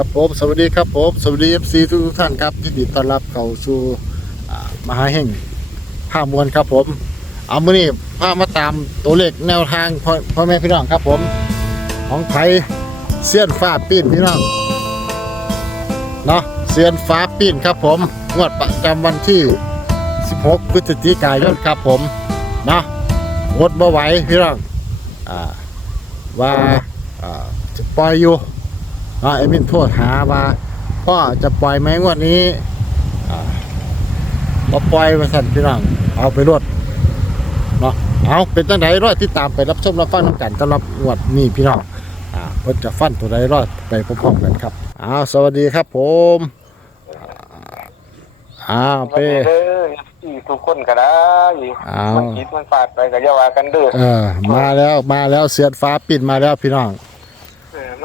ครับผมสวัสดีครับผมสวัสดีเอฟซีทุกท่านครับยินดีต้อนรับเข้าสู่มหาแห่งภาพมวลครับผมเอามื่อนี้พามาตามตัวเลขแนวทางพ่อพ่อแม่พี่น้องครับผม ของไทยเสี้ยนฟ้าปีนพี่น้องเนาะเสี้ยนฟ้าปีนครับผมงวดประจำวันที่ 16พฤศจิกายนครับผมเนาะงดบ่ไหวพี่น้องอว่าปล่อยอยู่ เนาะเอมินโทษหาว่าพ่อจะปล่อยไหมงวดนี้อ่าบ่ปล่อยมาสั่นพี่น้องเอาไปรวดเนาะเอาเป็นจังไดรอดที่ตามไปรับชมรับฟังน้ำกันสำหรับงวดนี้พี่น้องอ่าเพิ่นจะฟันตัวใดรอดไปพร้อมๆกันครับอ้าวสวัสดีครับผมอ้าวเป้เด้อที่ทุกคนก็ได้อ้าวมันคิดมันฟาดไปก็อย่าว่ากันเด้อเออมาแล้วมาแล้วเสียดฟ้าปิดมาแล้วพี่น้องเออ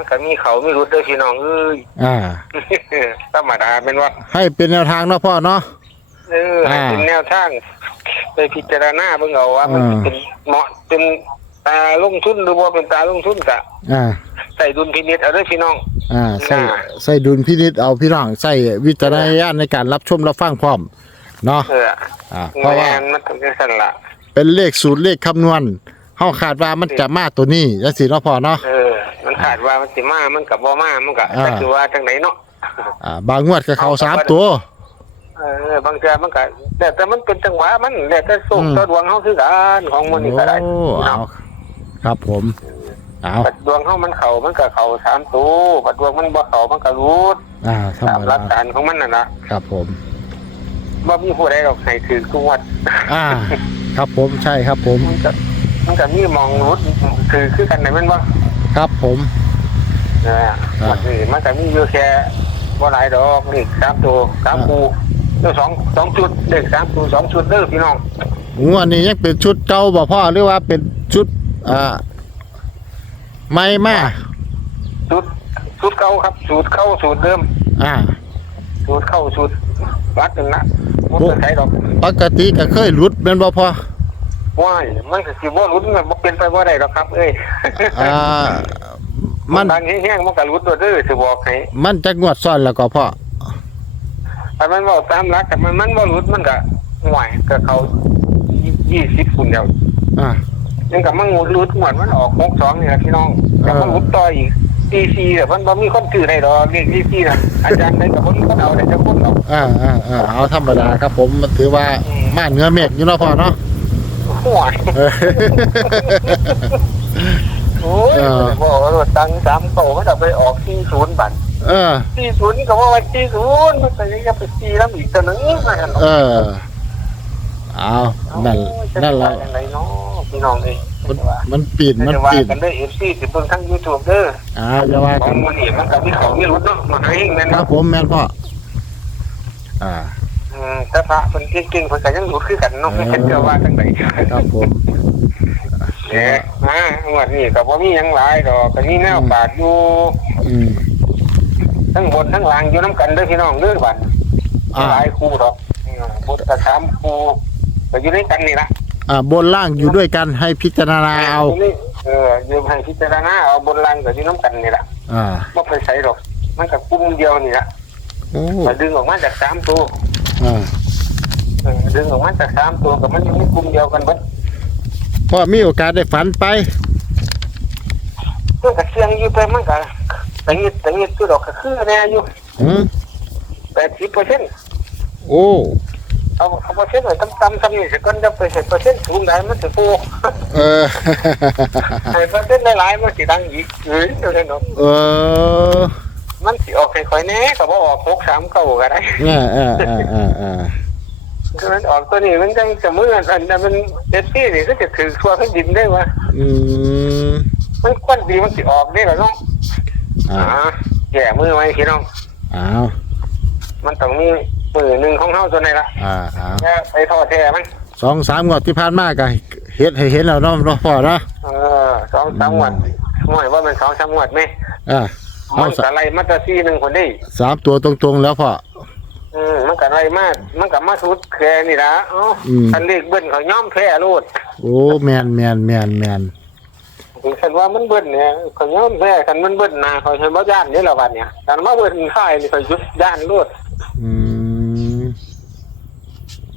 มันก็มีเขามีรุดเด้อพี่น้องเอ้ยอ่า ธรรมดาเป็นว่าให้เป็นแนวทางเนาะพ่อเนาะ เออให้เป็นแนวทางไปพิจารณาเบิ่งเอาว่า มันอ่า เป็นเหมาะเป็นตาลงทุนหรือว่าเป็นตาลงทุนกะอ่า ใส่ดุลพินิจเอาเด้อพี่น้อง อ่าใส่อ่า ใส่ดุลพินิจเอาพี่น้องใส่วิจารณญาณในการรับชมรับฟังพร้อมเนาะเอออ่าเพราะว่าแม่นมันต้องเป็นสั่นละเป็นเลขสูตรเลขคำนวณเฮาคาดว่ามันจะมาตัวนี้จังซี่เนาะพ่อเนาะเออ มันขาดว่ามันสิมามันก็บ่มามันก็อ่าแต่คือว่าจังไดเนาะอ่าบางงวดก็เข้าสามตัว เออบางเทื่อมันก็แต่แต่มันเป็นจังหวะมันแต่แต่สุขอืม ต่อดวงเฮาคือกันของมันนี่ก็ได้โอ้เอาครับผมเอาบัดดวงเฮามันเข้ามันก็เข้าสามตัวบัดดวงมันบ่เข้ามันก็รูดอ่าธรรตามมหลัดากการของมันน่ะนะครับผม บ่มีผู้ใดหรอกให้ถือทุกวัด อ่า ครับผมใช่ครับผม มันก็มันก็มีมองรูดคือคือกันได้แม่นบ่ ครับผมเอออ่า มันนี่มันก็มีอยู่แค่บ่หลายดอกเลขสามตัวสามคู่เด้อสองสองจุดเลขสามตัวสองจุดเด้อพี่น้องงวดนี้ยังเป็นชุดเก่าบ่พ่อหรือว่าเป็นชุดอ่าไม่มาสูตรสูตรเก่าครับสูตรเข้าสูตรเดิมอ่า สูตรเข้าสูตรวัดนั่นนะมันจะใช้ดอกปกติก็เคยหลุดเป็นบ่พ่อ ว้ายมันก็สิบ่รุดมันบ่เป็นไปบ่ได้ดอกครับ เอ้ยอ่ามันดังแห้งๆมันก็รุดตัวเด้อสิบอกให้มันจะงวดซ้อนแล้วก็พ่อถ้ามันเว้าตามหลักแต่มันมันบ่รุดมันก็ห่วยก็เขา20คุณเดียวอ่ายังกับมันรุดหวดมันออก62นี่ล่ะพี่น้องก็มันรุดต่ออีกตีซีแต่มันบ่มีคนซื้อได้ดอกเลขตีซีน่ะอาจารย์ได้กับคนก็เอาได้จะคนเอา อ่าอ่าอ่าเอาธรรมดาครับผมมันถือว่าม่านเนื้อเมฆอยู่เนาะพ่อเนาะ ห่วยเออโอ้ยเออบอกว่าตังค์3โตมันจะไปออก40บัตรเออสี่ศูนย์นี่ก็ว่าวันที่ศูนย์แต่ยังจะไปตีแล้วอีกตัวหนึงนะครัเออเอานั่นนั่นแหละอะไรเนาะพี่น้องเองมันมันปีนมันจะว่าปีนกันได้เอฟซีสิเบิ่งทั้งยูทูบเด้ออ่าจะว่าขอกังนมันนี่มันกับที่เขาไม่รู้เนาะมาให้เงินครัเนาะบผมแม่นพ่ออ่าอื มแต่พระเพิ่นเก่งๆเพิ่นก็ยังรู้คือกันเนาะเออเพิ่นจะว่าจังไดครับผมเอ๊ะมาหวดนี้ก็บ่มีหยังหลายดอกก็มีแนวปาดอยู่อืมทั้งบนทั้งล่างอยู่นํกันเด้อพี่น้องเด้อบัดอ่า หลายคู่ดอกอืมบนกระถามคู่ก็อยู่ในกันนี่ล่ะ อ่าบนล่างอยู่ด้วยกันให้พิจารณาเอา เออยืมให้พิจารณาเอาบนรางกับที่น้ำกันนี่แหละอ่า ไม่ไปใส่หรอก มันกับกุ้มเดียวนี่แหละโอ้มาดึงออกมาจากสามตัว อ่าเออดึงออกมาจากสามตัวกับมันยังไม่กุ้มเดียวกันเบัดพ่อมีโอกาสได้ฝันไปมันกับเสียงอยู่ไปมันกับแต่ยิดแต่ยิดตัวดอกก็คือแน่อยู่อืมแปดสิบเปอร์เซ็นต์โอ้ เอาเอาเปอร์เซ็นต์ไว้ต่ำๆทำนี่สิก้อนจะไปเห็นเปอร์เซ็นต์สูงได้มันจะโฟเออ ให้เปอร์เซ็นต์หลายๆมันสิดังอีกเอ้ยเดี๋ยวนี้เนาะ เออ มันสิออกค่อยๆแน่ก็บ่ออกหกสามเก้าก็ได้อ่าอ่าอ่าอ่าอ่าคือมันออกตัวนี้มันจังจะมืออันนั้นมันเอฟซีนี่ก็จะถือทั่วแผ่นดินได้วะอืมมันควันดีมันสิออกได้เหรอน้องอ่าอ่าแย่มือไว้พี่น้อง อ้าวมันต้องมีมือหนึ่งของเฮาตัวไหนละอ่าอ้าวแค่ไปทอดแท้มันสองสามงวดที่ผ่านมาก็เฮ็ดให้เห็นแล้วเนาะเนาะพ่อเนาะเออสองสามงวดหน่วยว่ามันสองสามงวดไหม อ่า มัเอานสกะไรมาตราซีหนึ่งคนได้สามตัวตรงๆแล้วพ่ออืมมันกะไรมามันกะมาสุดแค่นี่ละเอ้าอืมคันเลขเบิ้ลเขาย่อมแพ้โลดโอ้แมนแมนแมนแมนฉันว่ามันเบิ้ลเนี่ยเขาย้อมแท้กันมันเบิ้ลหนาเขาใช้บ่ย่านนี่ละวันเนี่ยแต่มาเบิ้ลท้ายนี่เขายุดย่านรวดอืม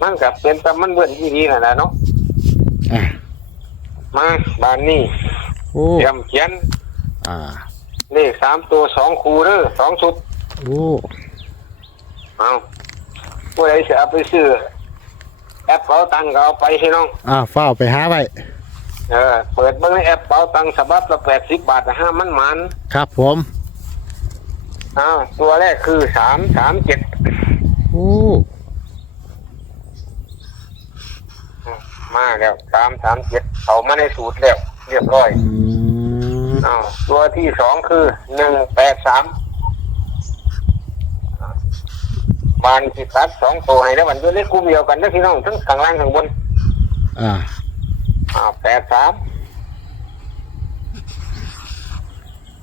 มันกับเป็นแต่มันเบิ้ลที่ดีนั่นแหละเนาะอะมาบ้านนี้โอ้เตรียมเขียนอ่า เลขสามตัวสองคูเด้อสองชุดโอ้เอาผู้ใดจะเอาไปซื้อแอปเป๋าตังค์ก็เอาไปพี่น้อง อ่าฝ้าวไปหาไว้เออ เปิดเบิ่งในแอปเป๋าตังค์ฉบับละแปดสิบบาทนะฮะมันมันครับผมอ้าวตัวแรกคือสามสามเจ็ดโอ้มาแล้วสามสามเจ็ดเขามาในสูตรแล้ว เรียบร้อย อืม อ้าวตัวที่สองคือหนึ่งแปดสามบานสิตัดสองตัวให้แล้วมันตัวเลขกลุ่มเดียวกันนะพี่น้องทั้งข้างล่างข้างบนอ่าอ้าวแปดสาม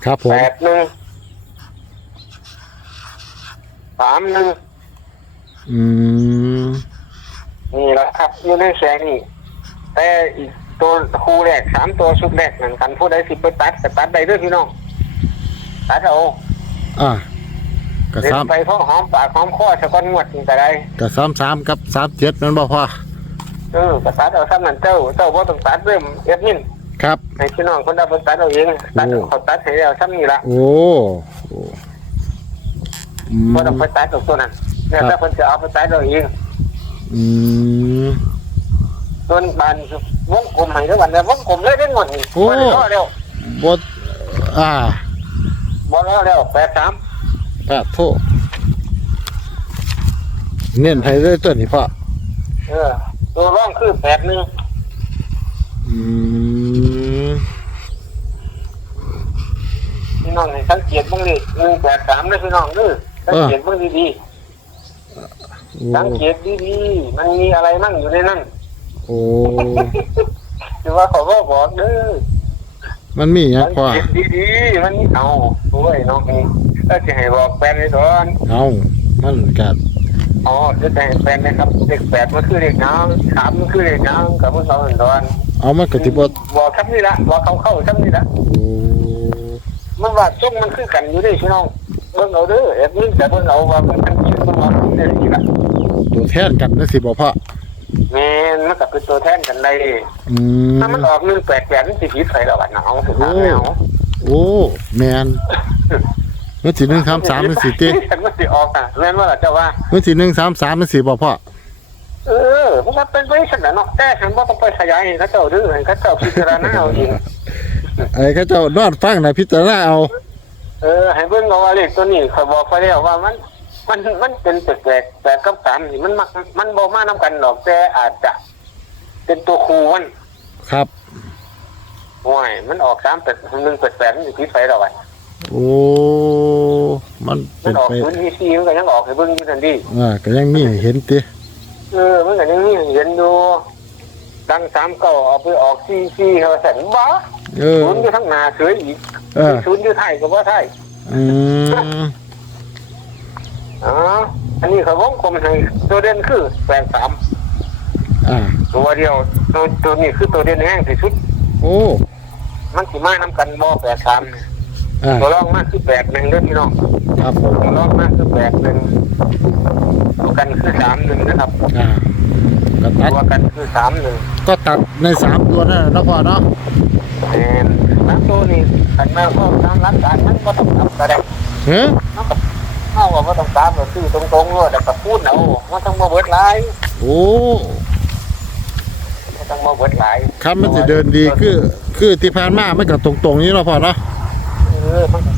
ครับผมแปดหนึ่งสามหนึ่งอืมนี่แหละครับอยู่ในแสงนี่แต่อีก ตัวคู่แรกสามตัวชุดแรกนั่นกันผู้ใดสิไปตัดก็ตัดได้ด้วยพี่น้องตัดเอาอ่าก็เดินสามไปเพราะหอมปากหอมคอสะก้อนงวดนี่ก็ได้ ก็สามสามกับสามเจ็ดนั่นบ่พอเออก็ตัดเอาซ้ำนั่นเจ้าเจ้าบ่ต้องตัดเริ่มเอ็ดมินครับ ให้พี่น้องคนเอาไปตัดเอาเองตัดเอาเขาตัดให้แล้วซ้ำนี่ละโอ้โอ้อืมบ่ต้องไปตัดเอาตัวนั้นเนี่ยครับถ้าคนจะเอาไปตัดเอาเองอืม ส่วนบานวงกลมให้แล้ววันนี้วงกลมเลยได้หมดนี่โอ้ บ่ได้รอแล้วบดอ่าบ่รอแล้วแปดสามปะโทษเน้นให้เลยตัวนี้พ่อเออ ตัวร่องคือแปดหนึ่งอืมพี่น้องให้สังเกตเบ้างดิหนึ่งแปดสามนะพี่น้องเด้อสังเกตเบ้างดีโอ้ๆสังเกตดีๆ มันมีอะไรมั่งอยู่ในนั้น โอ้ หรือว่าเขาก็บอกเด้อมันมีหยังสังพ่อเกตดีๆมันมีเอาโอ้ยน้องนี่ถ้าจะให้บอกแฟนในตอนเอามันกัดอ๋อจะให้แฟนนะครับเด็กแปดมันคือเด็กน้ำสามมันคือเด็กน้ำกับมันสองหนึ่งตอนเอามันก็สิบดบอกครับนี่ละบอกเขาเข้าครับนี่ละโอ้มันว่าจ้องมันคือกันอยู่เด้วยพี่น้องเบิ่งเอาเด้อแอบนี้แต่เบิ่งเอาว่ามันเป็นชื่อมันว่าเด้อนี่ละตัวแทนกันนั่นสิบ่พ่อ แม่นมันก็เป็นตัวแทนกันได้อืมถ้ามันออกหนึ่งแปดแปดมันสิผิดใครแล้วบัดหนาวสุดท้ายแล้วโอ้แมนเมื่อสี่หนึ่งสามสามนั่นสิติฉันมันสิออกอะแม่นว่าล่ะเจ้าว่าเมื่อสี่หนึ่งสามสามนั่นสิบ่พ่อเออมันก็เป็นไปฉันน่ะเนาะแต่ฉันบ่ต้องไปขยายให้เขาเจ้าเด้อให้เขาเจ้าพิจารณาเอาเองไอ้เขาเจ้านอนฟังนะพิจารณาเอา เออ ให้เบิ่งเอาว่าเลขตัวนี้ข่อยบอกไปแล้วว่ามัน มันมันเป็นแปลกๆแปลกกับสามนี่มันมักมันบ่มานํกันดอกแต่อาจจะ เป็นตัวครูมันครับห่วยมันออกสามแปดหนึ่งแปดแปดมันอยู่ที่ไฟเราไว้โอ้ มันมัเป็นนออกไปศูนย์ทีซีมันก็ยังออกให้เบิ่งอยู่ทันทีอ่าก็ยังมีให้เห็นติเออมันก็ยังมีให้เห็นอยู่ตั้งสามเก้าเอาไปออกซีซีเขาแสนบ้าเออศูนย์อยู่ทั้งหน้าเฉยอีกเออศูนย์อยู่ท้ายก็ว่าท้ายอืม อ๋ออันนี้เขาวงกลมให้ตัวเด่นคือแปดสามอ่า ตัวเดียวตัวตัวนี้คือตัวเด่นแห้งที่สุด โอ้มันสิมานํกันบ่แปดสามอ่าตัวรองมากคือแปดหนึ่งเด้อพี่น้องครับผมตัวรองมากคือแปดหนึ่งตัวกันคือสามหนึ่งนะครับอ่าก็ตัดตัวกันคือสามหนึ่งก็ตัดในสามตัวนั่นแหละเนาะพ่อเนาะแอนน้ำตัวนี้ขันมาก็ตามรักการมันก็ต้องทำกระดังเฮ้ยมัน ก็เอาว่าบ่ต้องตามแบบคือตรงๆเลยแต่ก็พูดเอามันต้องมาเบิดหลายโอ้มันต้องมาเบิดหลายคันมันจะเดินดีคือ คือที่ผ่านมามันก็ตรงๆนี้เนาะพ่อเนาะเออมันก็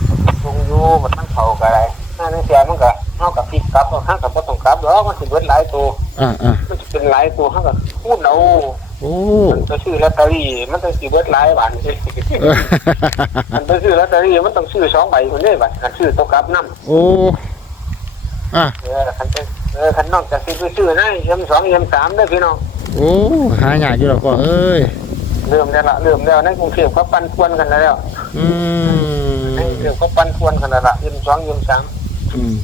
ตรงอยู่มันต้องเข้ากันอะไรถ้าในเสียมันก็เอากับพลิกกลับเอาข้างกับบ่ต้องกลับหรอกมันสิเบิดหลายตัวอ่าอ่ามันจะเป็นหลายตัวข้างกับพูดเอาโอ้มันจะซื้อลอตเตอรี่มันต้องสิเบิดหลายบาทเออมันไปซื้อลอตเตอรี่มันต้องซื้อสองใบคนนี้บัดคันซื้อตัวกลับนำโอ้ อะเออคันเป็นเออคันนอกจากสิไปซื้อนะเอ็มสองเอ็มสามเด้อพี่น้องโอ้หายากอยู่แล้วพ่อเอ้ยเริ่มแล้วละเริ่มแล้วในกรุงเทพเขาปันควนกันแล้วอืมในกรุงเทพเขาปันควนกันแล้วละเอ็มสองเอ็มสามอืม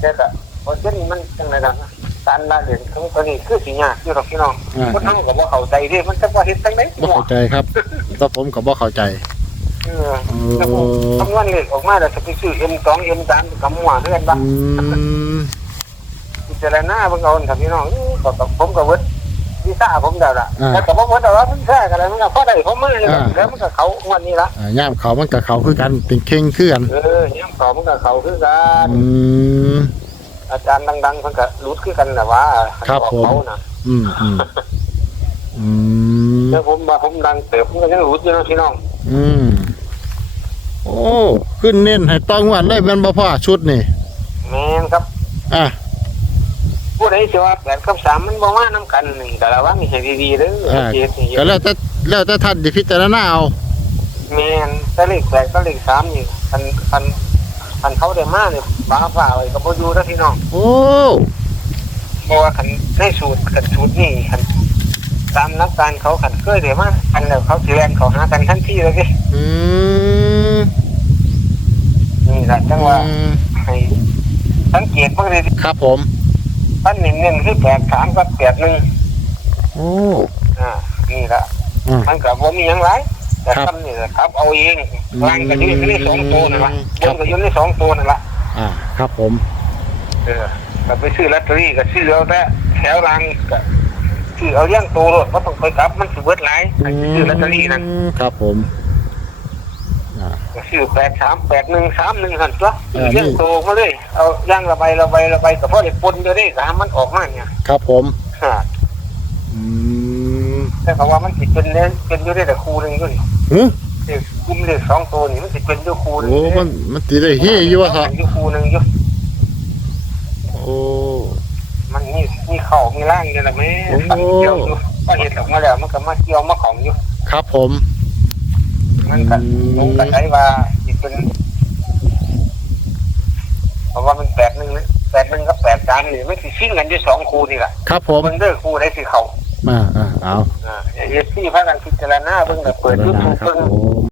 แต่ก็พอเช่นนี้มันจังไรกันการละเล่นของตัวนี้คือสิยากอยู่หรอกพี่น้องอ่าคนทั้งก็บ่เข้าใจเด้มันจะว่าเฮ็ดจังได๋บ่เข้าใจครับแต่ผมก็บ่เข้าใจ เออแล้วผมคำนวณเลขออกมาแล้วจะไปซื้อ M2 M3 กับมั่วเฮือนบ่อืมพิจารณาเบิ่งเอาครับพี่น้องอื้อก็กับผมก็เวิร์ดวิซ่าผมเดาละอ่าแต่ก็บ่เวิร์ดแต่ว่าวิซ่ากันแล้วมันก็พอได้ผมมาเลยอ่าแล้วมันก็เขางวันนี้ละอ่าย่ามเขามันกับเขาคือกันเป็นเข่งคือกันเออย่ำเขามันก็เขาคือกันอืม อาจารย์ดังๆเพิ่นก็รู้คือกันน่ะว่าครับอกผม เขาน่ะอืมอืมอืมแล้วผมว่าผมดังเติบผมก็ยังรู้อยู่นะพี่น้อง อืม โอ้ขึ้นเน้นให้ต้องวันเลยแม่นบ่พ่อชุดนี่แม่นครับ อะผู้ใดสิว่าแปดกับสามมันบ่มานํกันนี่ก็ระวังให้ดีๆเด้ออ่าเจ็ดนี่ก็แล้วแต่แล้วแต่ท่านสิพิจารณาเอาแม่นแต่เลขแปดกับเลขสามนี่คันคันคันเขาได้มาเนี่ยฟ้าฝ่าไว้ก็บ่อยู่นะพี่น้องโอ้ เพราะว่าขันได้สูตรขันสูตรนี่ขัน ตามนักการเขาขันเคยเดี๋ยวมาอันแล้วเขาสิแลนเขาหากันทันทีเลยสิอืมนี่แหละจังว่าอืมให้สังเกตเพิ่งเลยครับผม ท่านเน้นๆคือแปดสามกับแปดหนึ่งโอ้ อ่านี่ละอืมมันกับว่ามีหยังไรแต่ครับ ทำนี่แหละครับ เอาเองอืมล่างก็อยืนในสองตัวนั่นละครับบนก็อยืนในสองตัวนั่นละ อ่า ครับผม เออก็ไปซื้อลอตเตอรี่ก็ซื้อเอาแต่แถวล่างก็ ซื้อเอาเลี้ยงตัวรถก็ต้องไปกลับมันสิเบิดหลายให้ไปซื้อลอตเตอรี่นั่นมครับผมอ่าชื่อแปดสามแปดหนึ่งสามหนึ่งหันตัวเออนี่เรื่องโตมาเลยเอาย่างระบายระบายระบายกับพ่อเด็กปนเดียวได้สามมันออกมาเนี่ยครับผมฮะอืมแต่เขาว่ามันสิเป็นเน้นเป็นอยู่ได้แต่ครูหนึ่งด้วยหึเด็กกุ้มเด็กสองตัวนี่มันสิเป็นอยู่ครูหนึ่งโอ้มันมันตีได้เฮอยู่วะครับอยู่ครูหนึ่งอยู่ โอ้ มันมีมี เข่ามีร่างเนี่ยแหละแม่โอ้ฝังเกี่ยวอยู่ก็เห็นออกมาแล้วมันก็มาเกี่ยวมาของอยู่ ครับผม มันก็อืมลุงก็ใช้ว่าสิเป็นเพราะว่ามันแปดหนึ่งแปดหนึ่งกับแปดสามนี่มันสิชิ่งกันอยู่สองครูนี่แหละครับผมมันเลิกครูได้สิเขาอ่าอ่าเอาอ่าเอฟซีพากันพิจารณาเบิ่งแต่เปิดเวยูลาทูบครับเบิ่งผม